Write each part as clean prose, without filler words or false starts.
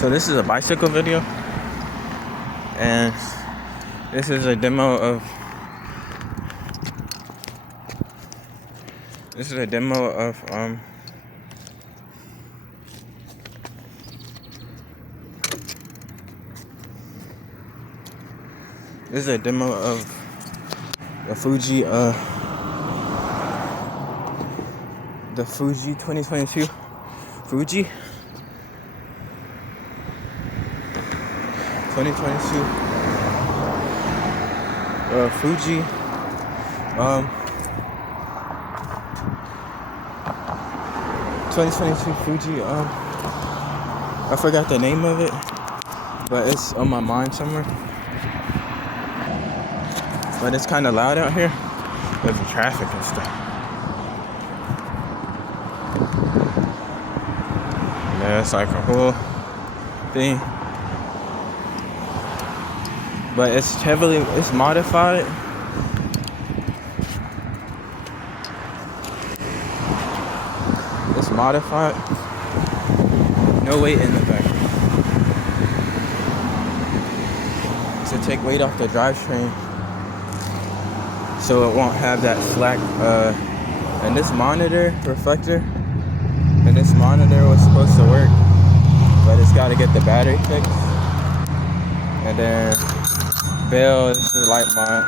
So this is a bicycle video, and this is a demo of This is a demo of the Fuji the Fuji 2022 Fuji 2022 Fuji 2022 Fuji I forgot the name of it, but it's on my mind somewhere. But it's kind of loud out here with the traffic and stuff. Yeah, it's like a whole thing. But it's modified. It's modified. No weight in the back. To take weight off the drivetrain, so it won't have that slack. And this monitor reflector, and this monitor was supposed to work, but it's got to get the battery fixed. And then Bell, this is like my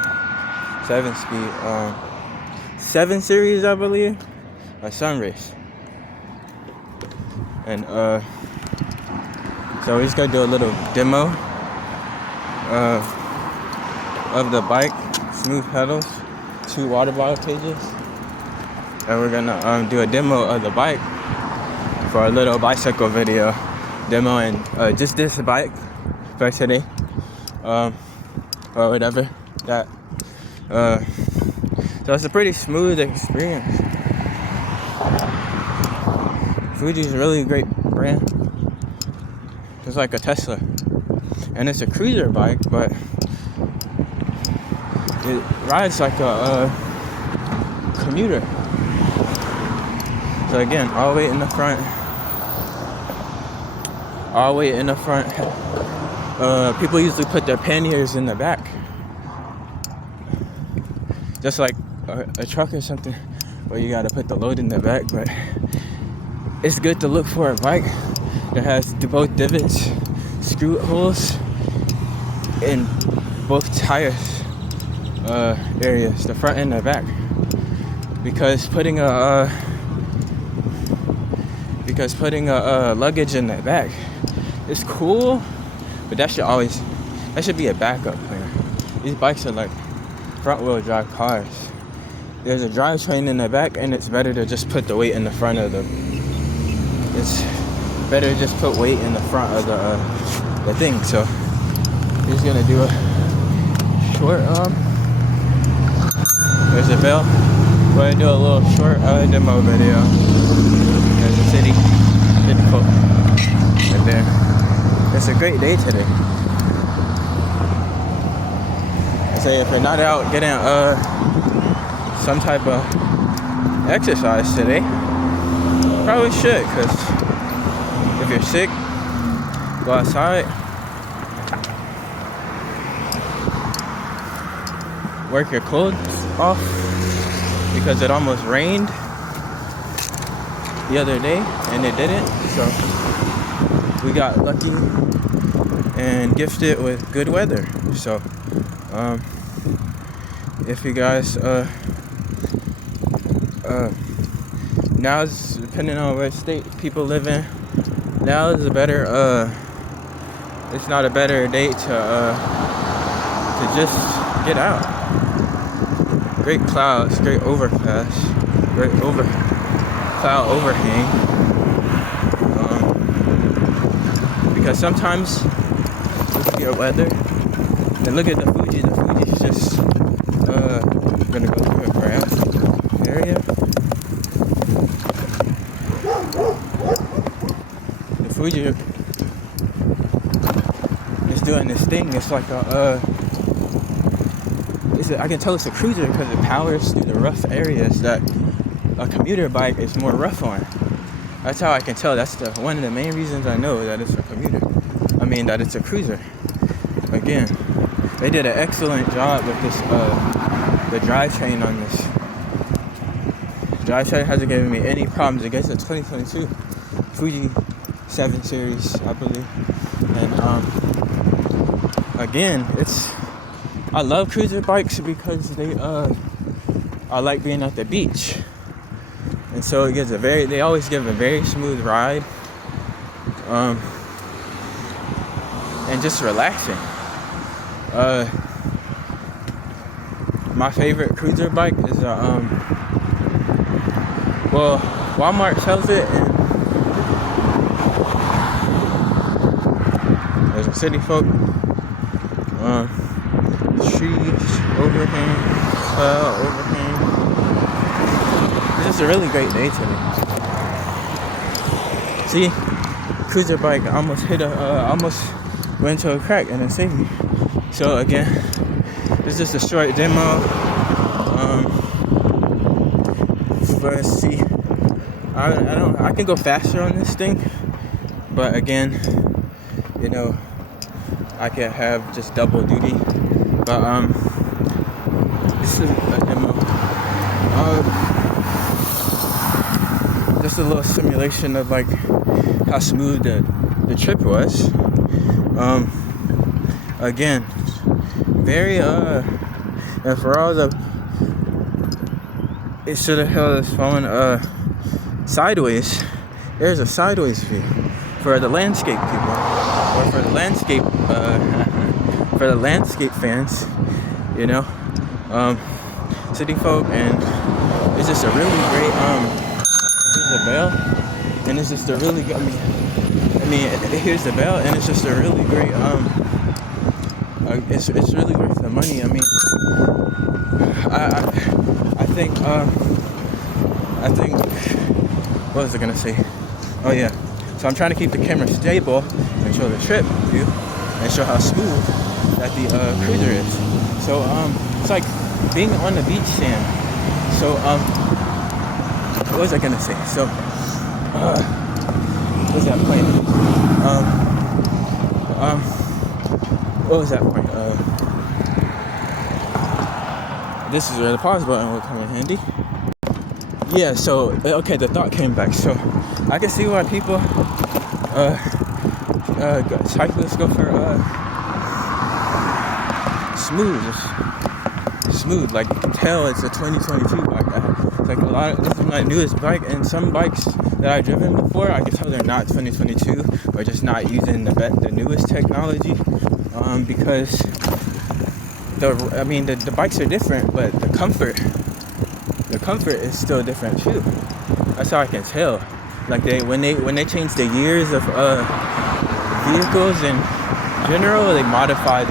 7 series, I believe, a Sunrace. And so we're just gonna do a little demo of the bike, smooth pedals, 2 water bottle cages, and we're gonna do a demo of the bike for a little bicycle video demo, and just this bike for today, or whatever that. So it's a pretty smooth experience. Fuji's a really great brand. It's like a Tesla, and it's a cruiser bike, but it rides like a commuter. So again, all the way in the front. People usually put their panniers in the back, just like a truck or something, where you gotta put the load in the back. But it's good to look for a bike that has both divots, screw holes in both tires areas, the front and the back, because putting a luggage in the back is cool, but that should be a backup plan. These bikes are like front wheel drive cars. There's a drivetrain in the back, and it's better to just put the weight in the front of the. It's better to just put weight in the front of the thing. So we're just gonna do a short. There's a bell. We're gonna do a little short demo video. There's a city, beautiful, right there. It's a great day today. I say if you're not out getting some type of exercise today, probably should, because if you're sick, go outside, work your clothes off, because it almost rained the other day and it didn't. So we got lucky and gifted with good weather. So if you guys now, depending on what state people live in, now is a better it's not a better day to just get out. Great clouds, great overcast, great cloud overhang. Because sometimes look at your weather and look at the Fuji. The Fuji's just I'm gonna go through a grass area. The Fuji is doing this thing. It's like I can tell it's a cruiser because it powers through the rough areas that a commuter bike is more rough on. That's how I can tell. That's one of the main reasons I know that it's a commuter. I mean, that it's a cruiser. Again, they did an excellent job with this, the drivetrain on this. Drivetrain hasn't given me any problems against the 2022 Fuji 7 Series, I believe. And again, I love cruiser bikes because they I like being at the beach. And so it gives they always give a very smooth ride. And just relaxing. My favorite cruiser bike is well, Walmart sells it, and there's a city folk, trees, overhang. It's just a really great day today. See, cruiser bike almost almost went into a crack and it saved me. So again, this is just a short demo. Let's see. I can go faster on this thing, but again, you know, I can have just double duty. But this is a demo. Just a little simulation of like how smooth the trip was. Again, very and for all the, it should have held his phone sideways. There's a sideways view for the landscape people, or for the landscape for the landscape fans, you know, city folk. And it's just a really great here's the bell, and it's just a really good, I mean here's the bell, and it's just a really great it's really worth the money. I mean, I think what was I gonna say? Oh yeah. So I'm trying to keep the camera stable and show the trip view and show how smooth that the cruiser is. So it's like being on the beach sand. So what was I gonna say? So what was that point? What was that point? This is where the pause button will come in handy. Yeah, so, okay, the thought came back. So, I can see why people, cyclists go for, smooth, like you can tell it's a 2022 bike. It's like this is my newest bike, and some bikes that I've driven before, I can tell they're not 2022, or just not using the newest technology, because the bikes are different, but the comfort is still different too. That's how I can tell. Like when they change the years of vehicles in general, they modify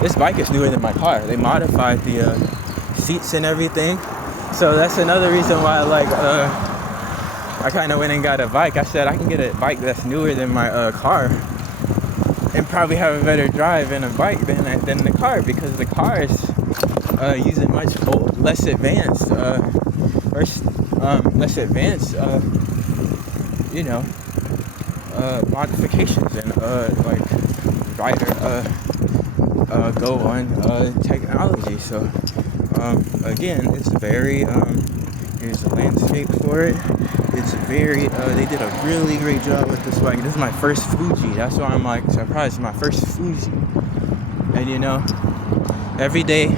this bike is newer than my car. They modified the seats and everything. So that's another reason why I kind of went and got a bike. I said I can get a bike that's newer than my car and probably have a better drive in a bike than the car, because the car is using much less advanced modifications and like rider go on technology. So again, it's very here's the landscape for it. It's very they did a really great job with this bike. This is my first Fuji. That's why I'm like surprised. It's my first Fuji. And you know, every day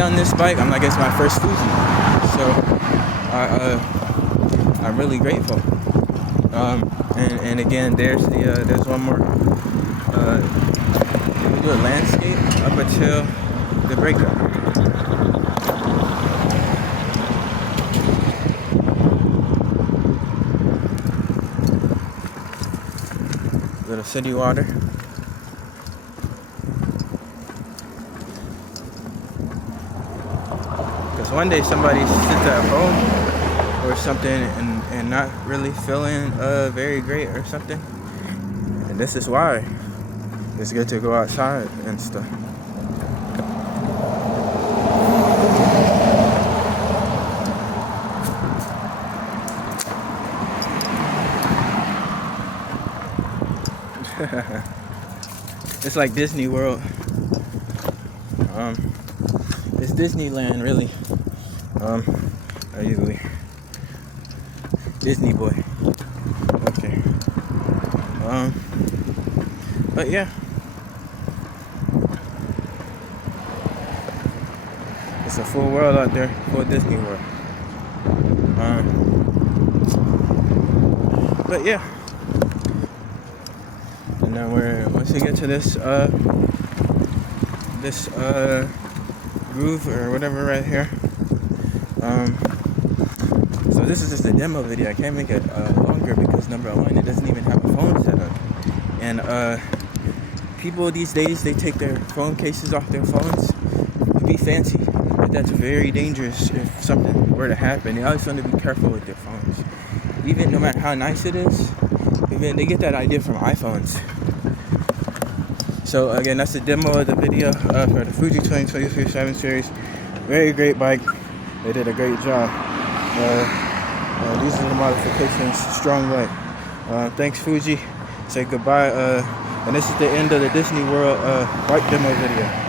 on this bike, I'm like, it's my first Fuji. So I'm really grateful. And again, there's one more. We do a landscape up until the breakup. Little city water. Because one day somebody sits at home or something and not really feeling very great or something. And this is why it's good to go outside and stuff. It's like Disney World. It's Disneyland, really. I usually Disney boy. Okay. But yeah, it's a full world out there, full Disney World. But yeah, and then once we get to this groove or whatever right here. So this is just a demo video. I can't make it longer because number one, it doesn't even have a phone set up. And people these days, they take their phone cases off their phones to be fancy. But that's very dangerous if something were to happen. You always want to be careful with your phones. Even no matter how nice it is, even they get that idea from iPhones. So again, that's the demo of the video for the Fuji 2023 7 Series. Very great bike. They did a great job. These are the modifications. Strong light. Thanks Fuji. Say goodbye. And this is the end of the Disney World bike demo video.